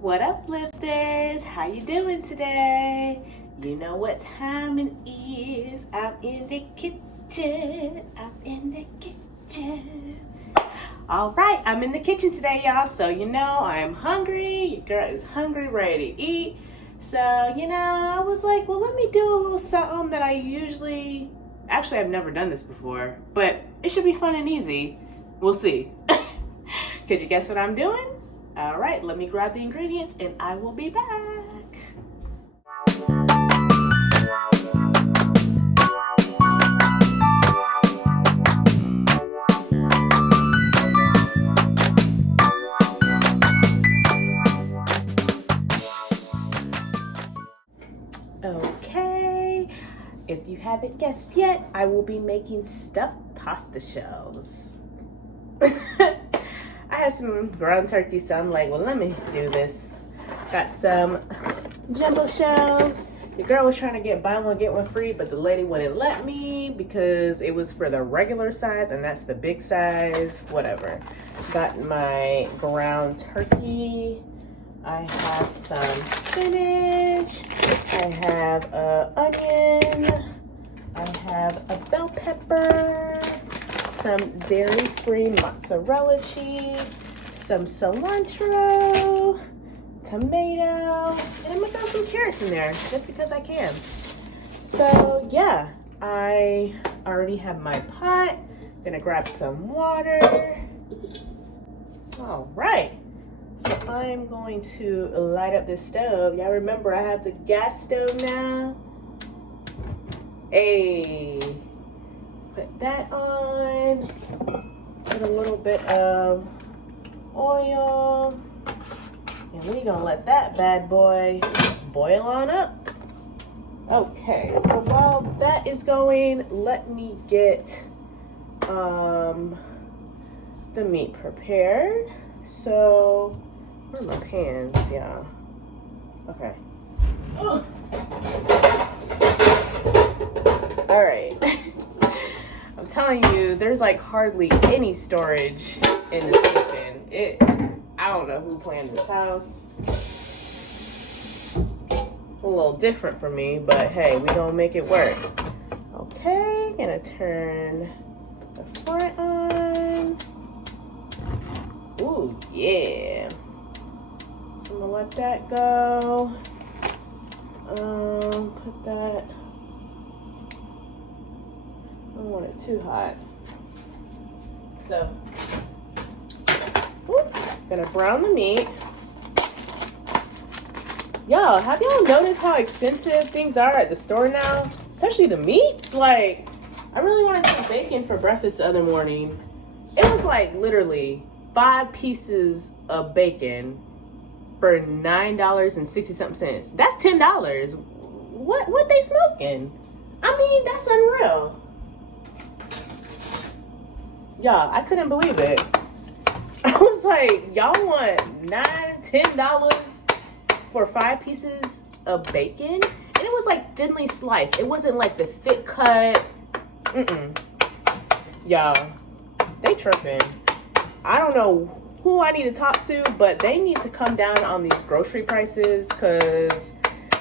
What up, Lipsters? How you doing today? You know what time it is. I'm in the kitchen. All right, I'm in the kitchen today, y'all. So, I am hungry. Your girl is hungry, ready to eat. So, I was like, well, let me do a little something that I usually... Actually, I've never done this before, but it should be fun and easy. We'll see. Could you guess what I'm doing? All right, let me grab the ingredients and I will be back. Okay, if you haven't guessed yet, I will be making stuffed pasta shells. I had some ground turkey, so I'm like, well, let me do this. Got some jumbo shells. The girl was trying to get buy one, get one free, but the lady wouldn't let me because it was for the regular size and that's the big size, whatever. Got my ground turkey. I have some spinach. I have an onion. I have a bell pepper. Some dairy-free mozzarella cheese, some cilantro, tomato, and I'm gonna throw some carrots in there just because I can. So yeah, I already have my pot. Gonna grab some water. All right, so I'm going to light up this stove. Y'all remember I have the gas stove now. Hey. Put that on, put a little bit of oil, and we're gonna let that bad boy boil on up. Okay, so while that is going, let me get the meat prepared. So, where are my pans, y'all? Okay. Oh. All right. I'm telling you, there's like hardly any storage in this kitchen. I don't know who planned this house. A little different for me, but hey, we gonna make it work. Okay, gonna turn the front on. Ooh, yeah. So I'm gonna let that go. Put that. I don't want it too hot. So, gonna brown the meat. Y'all, have y'all noticed how expensive things are at the store now? Especially the meats. Like, I really wanted some bacon for breakfast the other morning. It was like literally 5 pieces of bacon for $9.60-something. That's $10. What they smoking? I mean, that's unreal. Y'all, I couldn't believe it. I was like, y'all want $9-10 for 5 pieces of bacon? And it was like thinly sliced. It wasn't like the thick cut. Y'all, they tripping. I don't know who I need to talk to, but they need to come down on these grocery prices because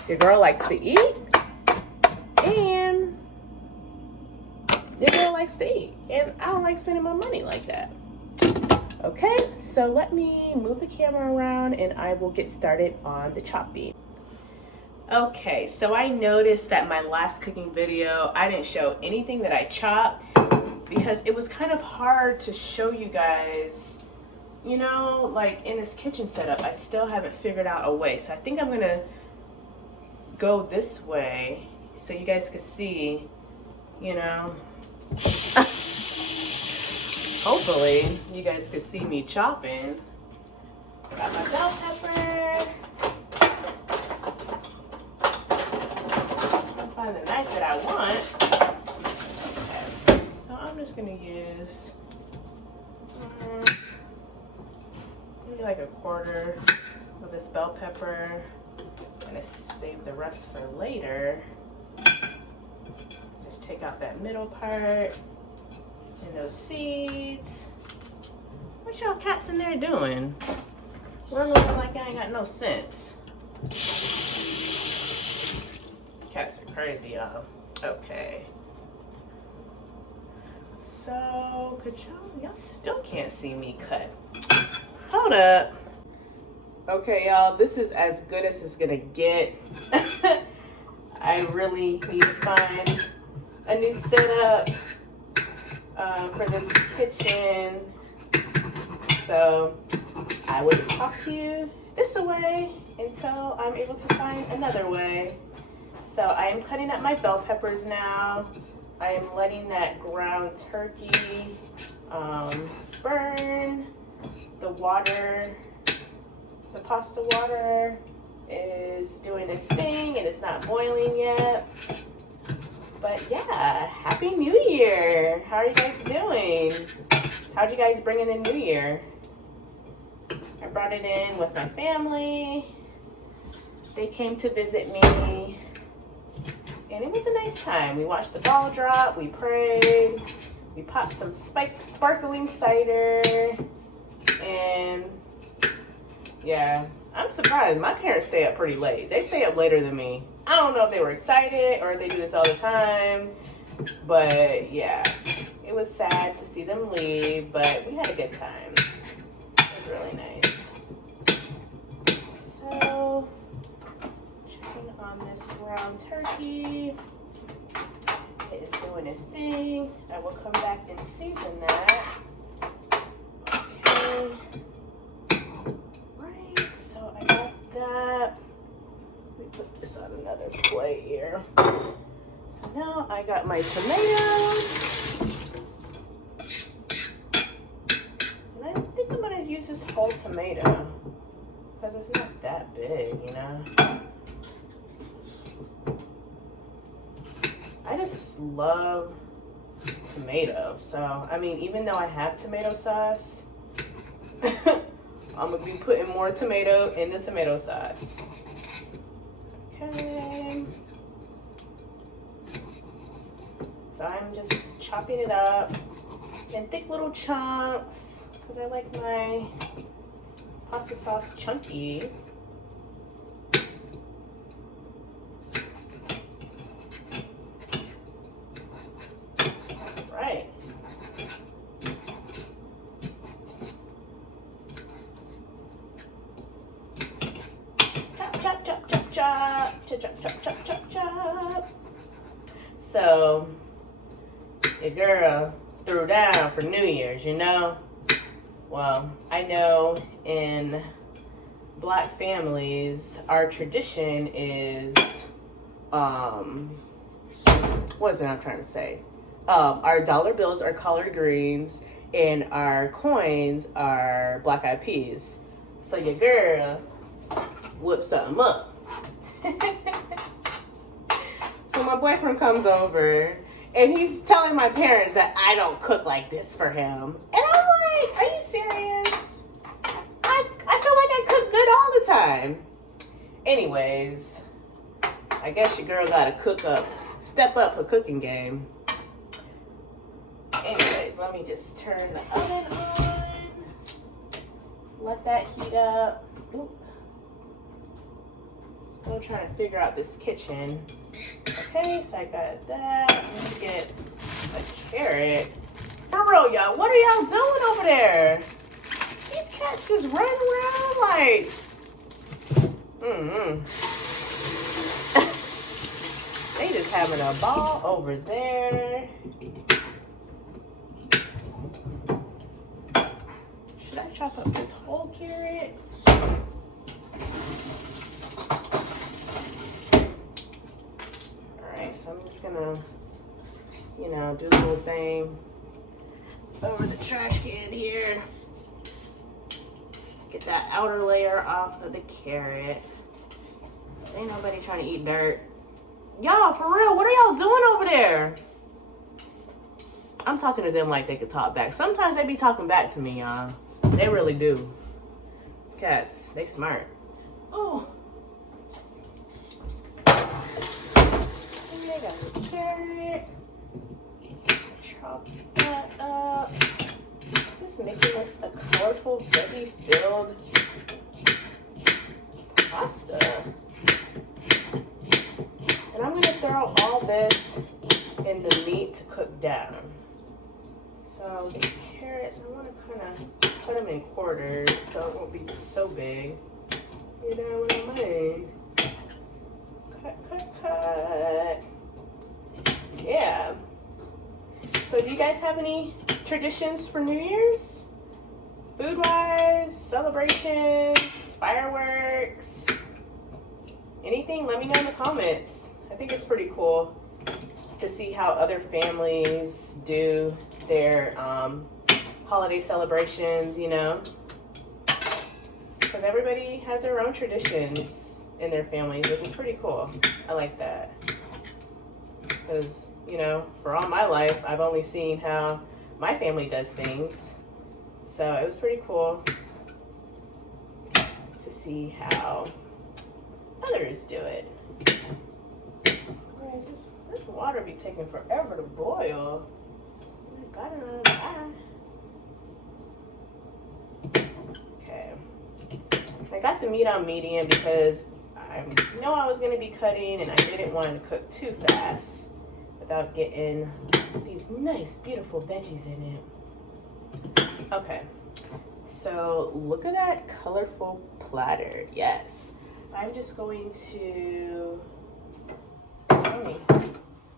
your girl likes to eat. And your girl likes to eat, and I don't like spending my money like that. Okay, so let me move the camera around and I will get started on the chopping. Okay, so I noticed that my last cooking video, I didn't show anything that I chopped because it was kind of hard to show you guys, like in this kitchen setup. I still haven't figured out a way. So I think I'm gonna go this way so you guys can see, hopefully you guys can see me chopping. Got my bell pepper. I'll find the knife that I want. Okay. So I'm just gonna use maybe like a quarter of this bell pepper. I'm gonna save the rest for later. Just take out that middle part and those seeds. What y'all cats in there doing? Run around like I ain't got no sense. Cats are crazy, y'all. Okay. So, could y'all still can't see me cut. Hold up. Okay, y'all, this is as good as it's gonna get. I really need to find a new setup for this kitchen. So I will just talk to you this way until I'm able to find another way. So I am cutting up my bell peppers now. I am letting that ground turkey burn. The water, the pasta water is doing its thing and it's not boiling yet. But yeah, Happy New Year. How are you guys doing? How'd you guys bring in the new year? I brought it in with my family. They came to visit me. And it was a nice time. We watched the ball drop, we prayed, we popped some sparkling cider, and yeah, I'm surprised. My parents stay up pretty late. They stay up later than me. I don't know if they were excited or if they do this all the time, but yeah, it was sad to see them leave, but we had a good time. It was really nice. So, checking on this ground turkey. It is doing its thing. I will come back and season that. Okay. Right, so I got that. Let me put this on another plate here. So now I got my tomatoes. And I think I'm gonna use this whole tomato because it's not that big, you know? I just love tomatoes. So, I mean, even though I have tomato sauce, I'm gonna be putting more tomato in the tomato sauce. Okay. So I'm just chopping it up in thick little chunks because I like my pasta sauce chunky. Right. Chop, chop, chop, chop, chop, chop, chop, chop, chop, chop, chop. So, your girl threw down for New Year's, you know? Well, I know in Black families, our tradition is, what is it I'm trying to say? Our dollar bills are collard greens and our coins are black eyed peas. So your girl whip something up. So my boyfriend comes over and he's telling my parents that I don't cook like this for him. And I'm like, are you serious? I feel like I cook good all the time. Anyways, I guess your girl gotta step up her cooking game. Anyways, let me just turn the oven on. Let that heat up. Oop. Still trying to figure out this kitchen. Okay, so I got that. Let me get a carrot. For real, y'all, what are y'all doing over there? These cats just running around like, They just having a ball over there. Should I chop up this whole carrot? Alright, so I'm just gonna, do a little thing over the trash can here. Get that outer layer off of the carrot. Ain't nobody trying to eat dirt. Y'all, for real, what are y'all doing over there? I'm talking to them like they could talk back. Sometimes they be talking back to me, y'all. They really do. Cats, they smart. Oh. Okay, got the carrot. Chop that up. Just making this a colorful, veggie-filled pasta. And I'm gonna throw all this in the meat to cook down. So these carrots, I want to kind of put them in quarters so it won't be so big. You know what I mean? Cut. Yeah. So do you guys have any traditions for New Year's? Food-wise, celebrations, fireworks, anything? Let me know in the comments. I think it's pretty cool to see how other families do their holiday celebrations, you know, because everybody has their own traditions in their families, which is pretty cool. I like that because, you know, for all my life, I've only seen how my family does things, so it was pretty cool to see how others do it. This water be taking forever to boil. Got it on that. Okay. I got the meat on medium because I know I was going to be cutting and I didn't want to cook too fast without getting these nice, beautiful veggies in it. Okay. So look at that colorful platter. Yes. I'm just going to... Let me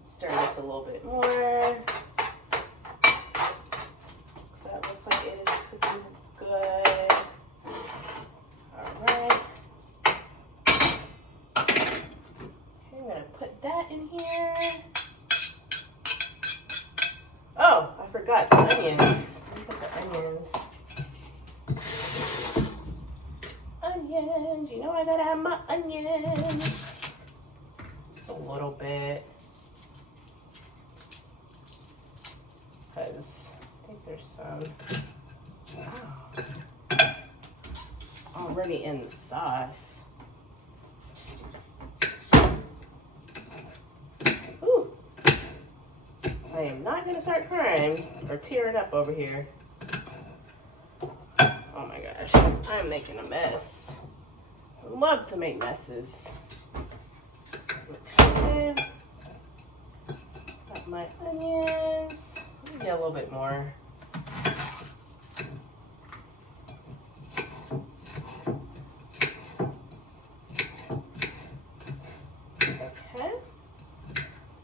stir this a little bit more. That looks like it is cooking good. Alright. Okay, I'm going to put that in here. Oh, I forgot the onions. Let me put the onions. Onions. You know I gotta have my onions. Just a little bit. Because I think there's some already in the sauce. Ooh. I am not going to start crying or tearing up over here. Oh my gosh, I'm making a mess. I love to make messes. Okay. Got my onions. Let me get a little bit more. Okay.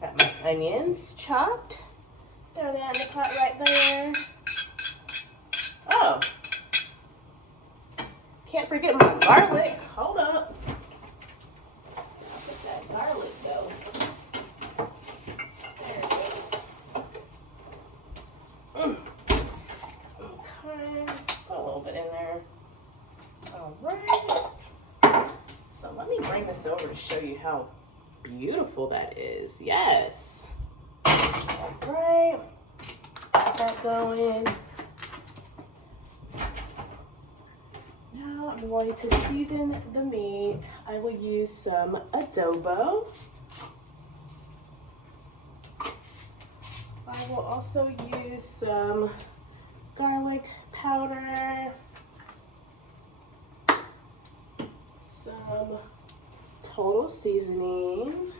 Got my onions chopped. Throw that in the pot right there. Oh. Can't forget my garlic. Hold up. Let that garlic go. There it is. Okay. Put a little bit in there. Alright. So let me bring this over to show you how beautiful that is. Yes. Alright. Got that going. Now I'm going to season the meat. I will use some adobo. I will also use some garlic powder, some total seasoning.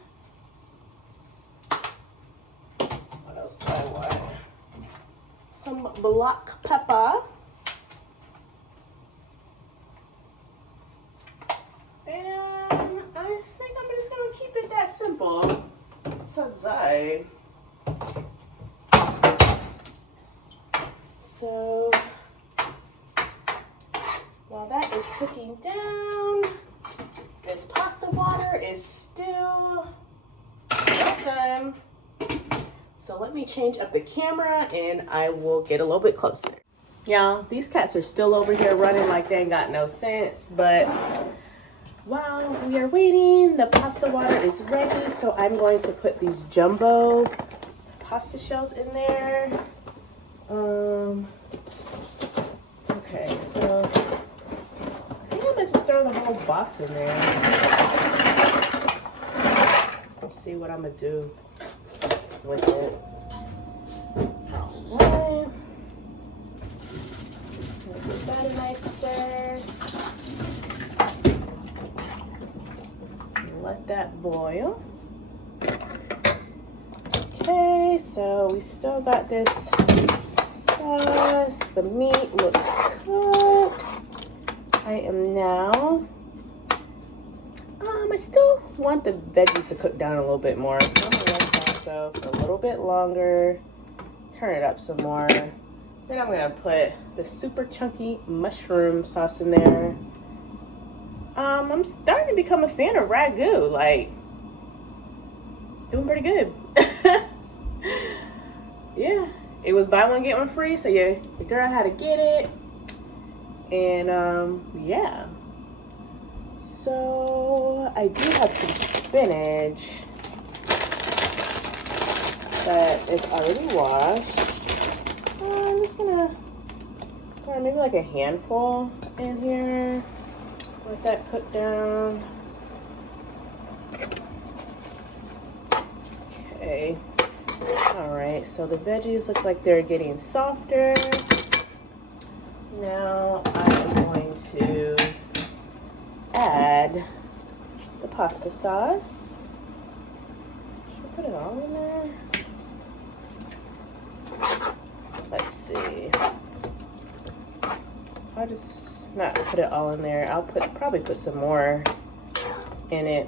What else do I want? Some black pepper. And I think I'm just gonna keep it that simple today. So while that is cooking down, this pasta water is still not done. So let me change up the camera and I will get a little bit closer. Y'all, these cats are still over here running like they ain't got no sense, but while we are waiting, the pasta water is ready. So I'm going to put these jumbo pasta shells in there. Okay, so I think I'm gonna just throw the whole box in there. Let's see what I'm gonna do with it. Alright. Give that a nice stir. that boil. Okay, so we still got this sauce. The meat looks cooked. I am now, I still want the veggies to cook down a little bit more. So I'm gonna let that go for a little bit longer. Turn it up some more. Then I'm gonna put the super chunky mushroom sauce in there. I'm starting to become a fan of ragu. Like, doing pretty good. Yeah, it was buy one get one free, so yeah, the girl had to get it. And yeah, so I do have some spinach that is already washed. I'm just gonna pour maybe like a handful in here. Let that cook down. Okay. All right, so the veggies look like they're getting softer. Now I'm going to add the pasta sauce. Should I put it all in there? Let's see. I'll just not put it all in there. I'll probably put some more in it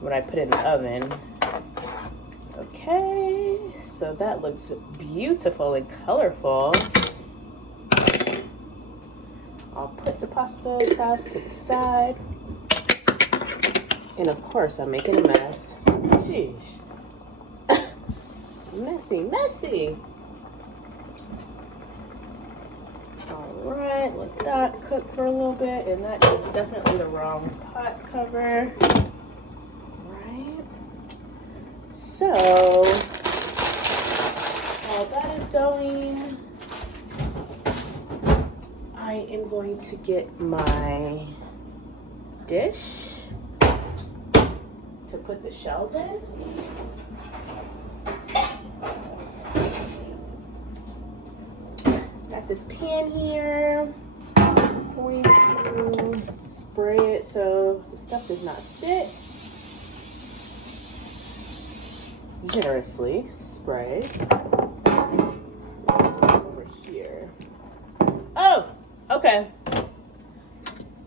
when I put it in the oven. Okay, so that looks beautiful and colorful. I'll put the pasta sauce to the side. And of course, I'm making a mess. Sheesh. Messy. All right, let that cook for a little bit. And that is definitely the wrong pot cover. Right. So, while that is going, I am going to get my dish to put the shells in. Got this pan here. I'm going to spray it so the stuff does not stick. Generously spray over here. Oh, okay.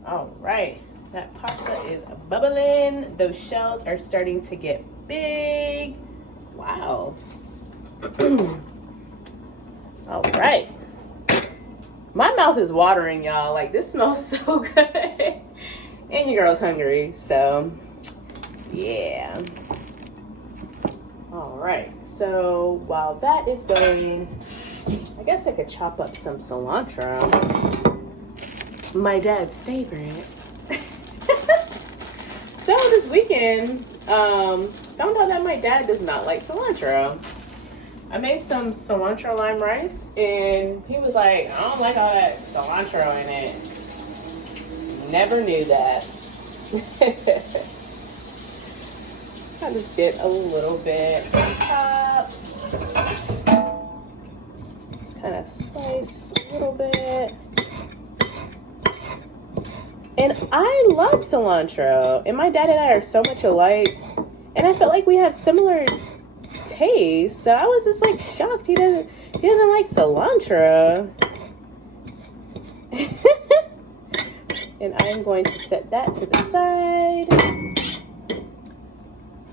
All right, that pasta is bubbling. Those shells are starting to get big. Wow. All right. My mouth is watering, y'all. Like, this smells so good. And your girl's hungry, so yeah. All right, so while that is going, I guess I could chop up some cilantro. My dad's favorite. So this weekend, found out that my dad does not like cilantro. I made some cilantro lime rice, and he was like, I don't like all that cilantro in it. Never knew that. I'll just get a little bit on top. Just kind of slice a little bit. And I love cilantro. And my dad and I are so much alike. And I felt like we have similar tastes. So I was just like shocked he doesn't like cilantro. And I'm going to set that to the side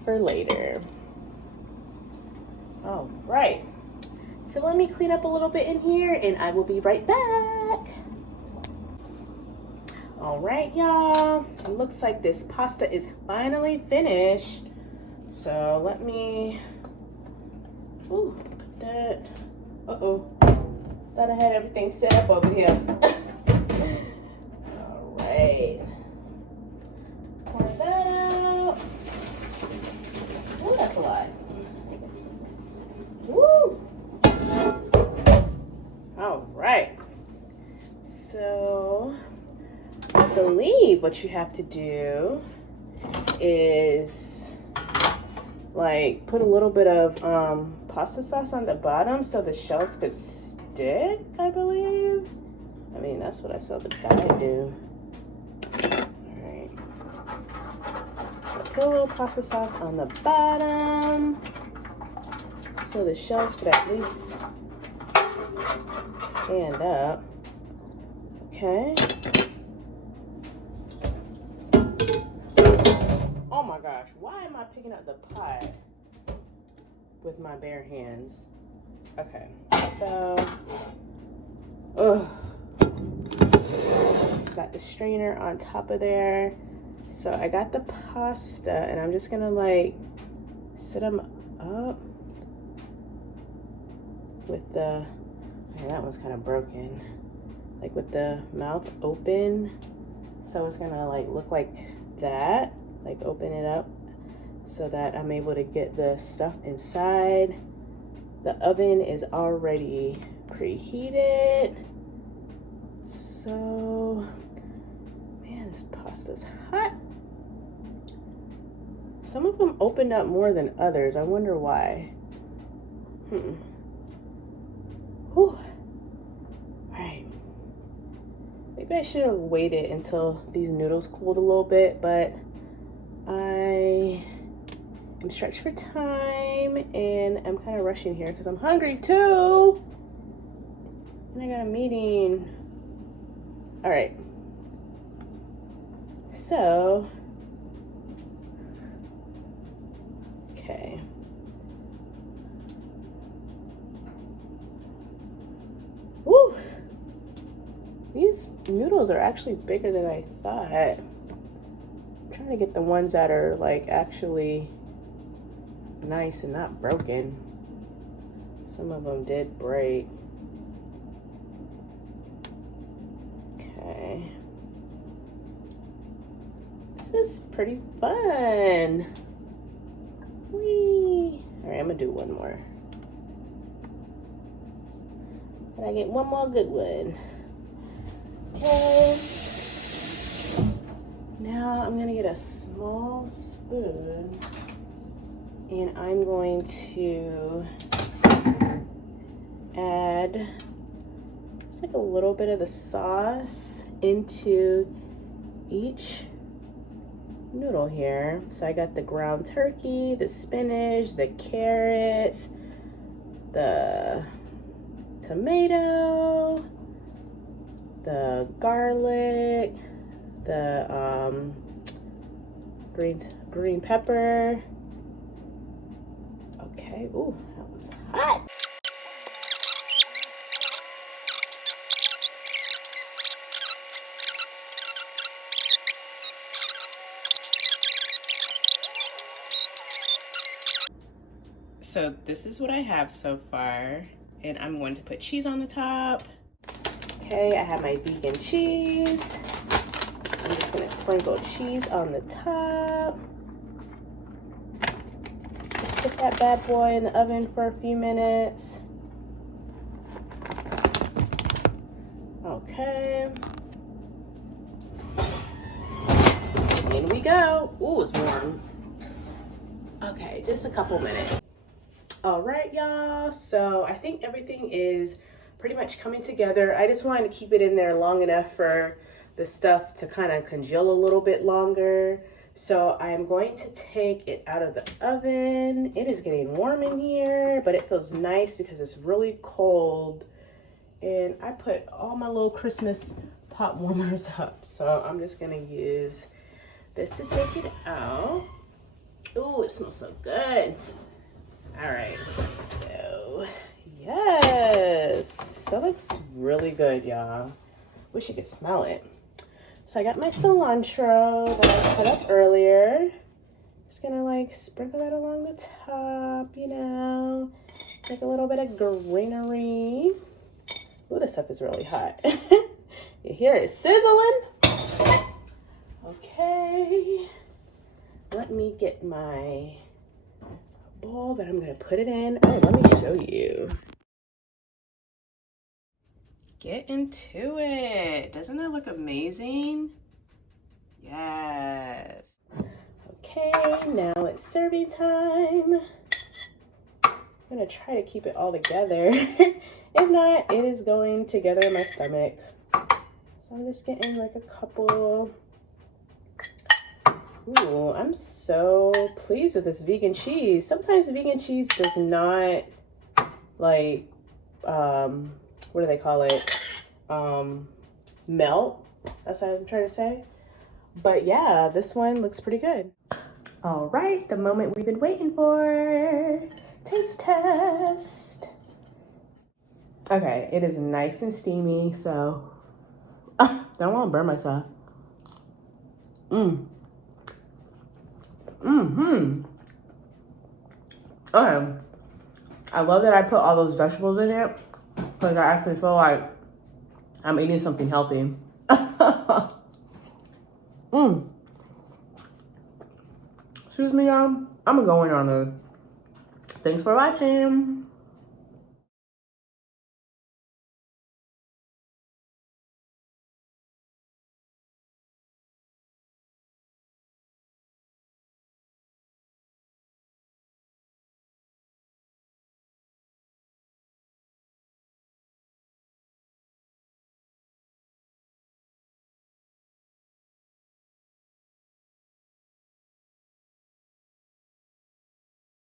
for later. All right, so let me clean up a little bit in here and I will be right back. All right, y'all, it looks like this pasta is finally finished. So let me put that, thought I had everything set up over here. All right, pour that out. Oh, that's a lot. Woo! All right. So I believe what you have to do is like put a little bit of pasta sauce on the bottom so the shells could stick, I believe. I mean, that's what I saw the guy do. All right. put a little pasta sauce on the bottom so the shells could at least stand up. Okay. Oh my gosh, why am I picking up the pot with my bare hands? Okay, so, got the strainer on top of there. So I got the pasta and I'm just gonna like set them up with the, man, that one's kind of broken. Like with the mouth open. So it's gonna like look like that, like open it up so that I'm able to get the stuff inside. The oven is already preheated. So, man, this pasta's hot. Some of them opened up more than others. I wonder why. Whew. All right. Maybe I should have waited until these noodles cooled a little bit, but I am stretched for time and I'm kind of rushing here because I'm hungry too. And I got a meeting. All right. So, okay. Woo! These noodles are actually bigger than I thought. I'm trying to get the ones that are like actually nice and not broken. Some of them did break. Okay. This is pretty fun. Whee! All right, I'm gonna do one more. And I get one more good one. Okay. Now I'm gonna get a small spoon and I'm going to add just like a little bit of the sauce into each noodle here. So I got the ground turkey, the spinach, the carrots, the tomato, the garlic, the green pepper. Okay, ooh, that was hot. So this is what I have so far, and I'm going to put cheese on the top. Okay, I have my vegan cheese. I'm just gonna sprinkle cheese on the top. Stick that bad boy in the oven for a few minutes. Okay. In we go. Ooh, it's warm. Okay, just a couple minutes. All right, y'all. So I think everything is pretty much coming together. I just wanted to keep it in there long enough for the stuff to kind of congeal a little bit longer. So I'm going to take it out of the oven. It is getting warm in here, but it feels nice because it's really cold. And I put all my little Christmas pot warmers up. So I'm just gonna use this to take it out. Ooh, it smells so good. All right, so yes, that looks really good, y'all. Wish you could smell it. So I got my cilantro that I cut up earlier. Just gonna like sprinkle that along the top, you know, like a little bit of greenery. Ooh, this stuff is really hot. You hear it sizzling? Okay, let me get my bowl that I'm gonna put it in. Oh, let me show you. Get into it. Doesn't that look amazing? Yes. Okay, now it's serving time. I'm gonna try to keep it all together. If not, it is going together in my stomach. So I'm just getting like a couple Ooh, I'm so pleased with this vegan cheese. Sometimes vegan cheese does not, like, what do they call it? Melt. That's what I'm trying to say. But yeah, this one looks pretty good. All right, the moment we've been waiting for. Taste test. Okay, it is nice and steamy, so don't want to burn myself. Okay. I love that I put all those vegetables in it because I actually feel like I'm eating something healthy. Excuse me, y'all. I'm going on a. Thanks for watching.